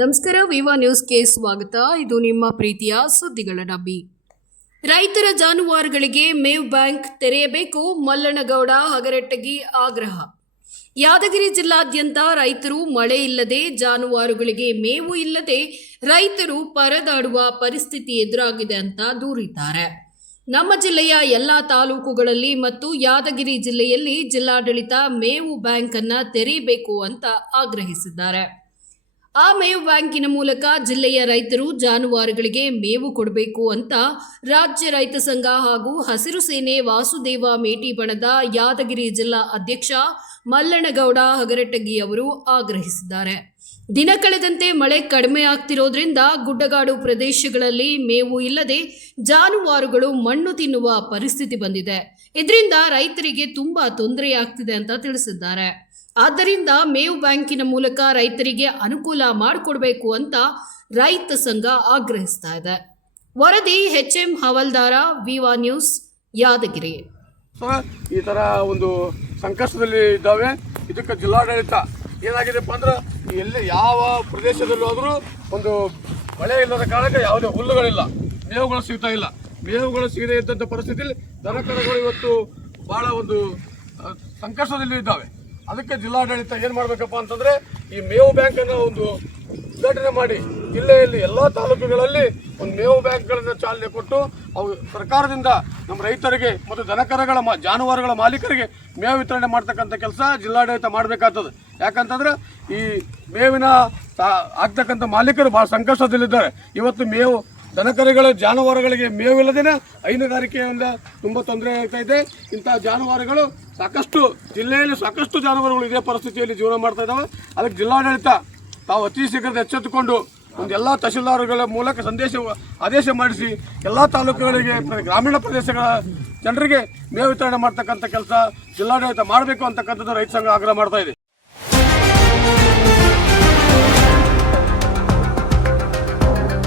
ನಮಸ್ಕಾರ, ವಿವಾ ನ್ಯೂಸ್ಗೆ ಸ್ವಾಗತ. ಇದು ನಿಮ್ಮ ಪ್ರೀತಿಯ ಸುದ್ದಿಗಳ ಡಬ್ಬಿ. ರೈತರ ಜಾನುವಾರುಗಳಿಗೆ ಮೇವು ಬ್ಯಾಂಕ್ ತೆರೆಯಬೇಕು, ಮಲ್ಲನಗೌಡ ಹಗರಟಗಿ ಆಗ್ರಹ. ಯಾದಗಿರಿ ಜಿಲ್ಲಾದ್ಯಂತ ರೈತರು ಮಳೆ ಇಲ್ಲದೆ ಜಾನುವಾರುಗಳಿಗೆ ಮೇವು ಇಲ್ಲದೆ ರೈತರು ಪರದಾಡುವ ಪರಿಸ್ಥಿತಿ ಎದುರಾಗಿದೆ ಅಂತ ದೂರಿದ್ದಾರೆ. ನಮ್ಮ ಜಿಲ್ಲೆಯ ಎಲ್ಲಾ ತಾಲೂಕುಗಳಲ್ಲಿ ಮತ್ತು ಯಾದಗಿರಿ ಜಿಲ್ಲೆಯಲ್ಲಿ ಜಿಲ್ಲಾಡಳಿತ ಮೇವು ಬ್ಯಾಂಕ್ ಅನ್ನ ತೆರೆಯಬೇಕು ಅಂತ ಆಗ್ರಹಿಸಿದ್ದಾರೆ. ಆ ಮೇವು ಬ್ಯಾಂಕಿನ ಮೂಲಕ ಜಿಲ್ಲೆಯ ರೈತರು ಜಾನುವಾರುಗಳಿಗೆ ಮೇವು ಕೊಡಬೇಕು ಅಂತ ರಾಜ್ಯ ರೈತ ಸಂಘ ಹಾಗೂ ಹಸಿರು ಸೇನೆ ವಾಸುದೇವ ಮೇಟಿ ಬಣದ ಯಾದಗಿರಿ ಜಿಲ್ಲಾ ಅಧ್ಯಕ್ಷ ಮಲ್ಲನಗೌಡ ಹಗರಟಗಿ ಅವರು ಆಗ್ರಹಿಸಿದ್ದಾರೆ. ದಿನ ಕಳೆದಂತೆ ಮಳೆ ಕಡಿಮೆ ಆಗ್ತಿರೋದ್ರಿಂದ ಗುಡ್ಡಗಾಡು ಪ್ರದೇಶಗಳಲ್ಲಿ ಮೇವು ಇಲ್ಲದೆ ಜಾನುವಾರುಗಳು ಮಣ್ಣು ತಿನ್ನುವ ಪರಿಸ್ಥಿತಿ ಬಂದಿದೆ. ಇದರಿಂದ ರೈತರಿಗೆ ತುಂಬಾ ತೊಂದರೆಯಾಗ್ತಿದೆ ಅಂತ ತಿಳಿಸಿದ್ದಾರೆ. ಆದ್ದರಿಂದ ಮೇವು ಬ್ಯಾಂಕಿನ ಮೂಲಕ ರೈತರಿಗೆ ಅನುಕೂಲ ಮಾಡಿಕೊಡ್ಬೇಕು ಅಂತ ರೈತ ಸಂಘ ಆಗ್ರಹಿಸ್ತಾ ಇದೆ. ವರದಿ HM ಹವಲ್ದಾರ, ವಿವಾ ನ್ಯೂಸ್, ಯಾದಗಿರಿ. ಈ ತರ ಒಂದು ಸಂಕಷ್ಟದಲ್ಲಿ ಇದ್ದಾವೆ. ಇದಕ್ಕೆ ಜಿಲ್ಲಾಡಳಿತ ಏನಾಗಿದೆಪ್ಪ ಅಂದ್ರೆ ಎಲ್ಲಿ ಯಾವ ಪ್ರದೇಶದಲ್ಲಿ ಹೋದ್ರೂ ಒಂದು ಮಳೆ ಇಲ್ಲದ ಕಾರಣಕ್ಕೆ ಯಾವುದೇ ಹುಲ್ಲುಗಳಿಲ್ಲ, ಮೇವುಗಳು ಸಿಗ್ತಾ ಇಲ್ಲ. ಮೇವುಗಳು ಸಿಗದೇ ಇದ್ದಂಥ ಪರಿಸ್ಥಿತಿಯಲ್ಲಿ ದನಕರುಗಳು ಇವತ್ತು ಬಹಳ ಒಂದು ಸಂಕಷ್ಟದಲ್ಲಿ ಇದ್ದಾವೆ. ಅದಕ್ಕೆ ಜಿಲ್ಲಾಡಳಿತ ಏನು ಮಾಡಬೇಕಪ್ಪ ಅಂತಂದರೆ ಈ ಮೇವು ಬ್ಯಾಂಕನ್ನು ಒಂದು ಉದ್ಘಾಟನೆ ಮಾಡಿ ಜಿಲ್ಲೆಯಲ್ಲಿ ಎಲ್ಲ ತಾಲೂಕುಗಳಲ್ಲಿ ಒಂದು ಮೇವು ಬ್ಯಾಂಕ್ಗಳನ್ನು ಚಾಲನೆ ಕೊಟ್ಟು ಅವು ಸರ್ಕಾರದಿಂದ ನಮ್ಮ ರೈತರಿಗೆ ಮತ್ತು ದನಕರುಗಳ ಜಾನುವಾರುಗಳ ಮಾಲೀಕರಿಗೆ ಮೇವು ವಿತರಣೆ ಮಾಡ್ತಕ್ಕಂಥ ಕೆಲಸ ಜಿಲ್ಲಾಡಳಿತ ಮಾಡಬೇಕಾಗ್ತದೆ. ಯಾಕಂತಂದ್ರೆ ಈ ಮೇವಿನ ಆಗ್ತಕ್ಕಂಥ ಮಾಲೀಕರು ಭಾಳ ಸಂಕಷ್ಟದಲ್ಲಿದ್ದಾರೆ. ಇವತ್ತು ಮೇವು ದನಕರುಗಳ ಜಾನುವಾರುಗಳಿಗೆ ಮೇವಿಲ್ಲದೇನೆ ಹೈನುಗಾರಿಕೆಯಿಂದ ತುಂಬ ತೊಂದರೆ ಆಗ್ತಾ ಇದೆ. ಇಂಥ ಜಾನುವಾರುಗಳು ಸಾಕಷ್ಟು ಜಿಲ್ಲೆಯಲ್ಲಿ ಸಾಕಷ್ಟು ಜಾನುವಾರುಗಳು ಇದೇ ಪರಿಸ್ಥಿತಿಯಲ್ಲಿ ಜೀವನ ಮಾಡ್ತಾ ಇದ್ದಾವೆ. ಅದಕ್ಕೆ ಜಿಲ್ಲಾಡಳಿತ ತಾವು ಅತಿ ಶೀಘ್ರದ ಎಚ್ಚೆತ್ತುಕೊಂಡು ಒಂದು ಎಲ್ಲ ತಹಶೀಲ್ದಾರ್ಗಳ ಮೂಲಕ ಆದೇಶ ಮಾಡಿಸಿ ಎಲ್ಲ ತಾಲೂಕುಗಳಿಗೆ ಗ್ರಾಮೀಣ ಪ್ರದೇಶಗಳ ಜನರಿಗೆ ಮೇವು ವಿತರಣೆ ಮಾಡ್ತಕ್ಕಂಥ ಕೆಲಸ ಜಿಲ್ಲಾಡಳಿತ ಮಾಡಬೇಕು ಅಂತಕ್ಕಂಥದ್ದು ರೈತ ಸಂಘ ಆಗ್ರಹ ಮಾಡ್ತಾ ಇದೆ.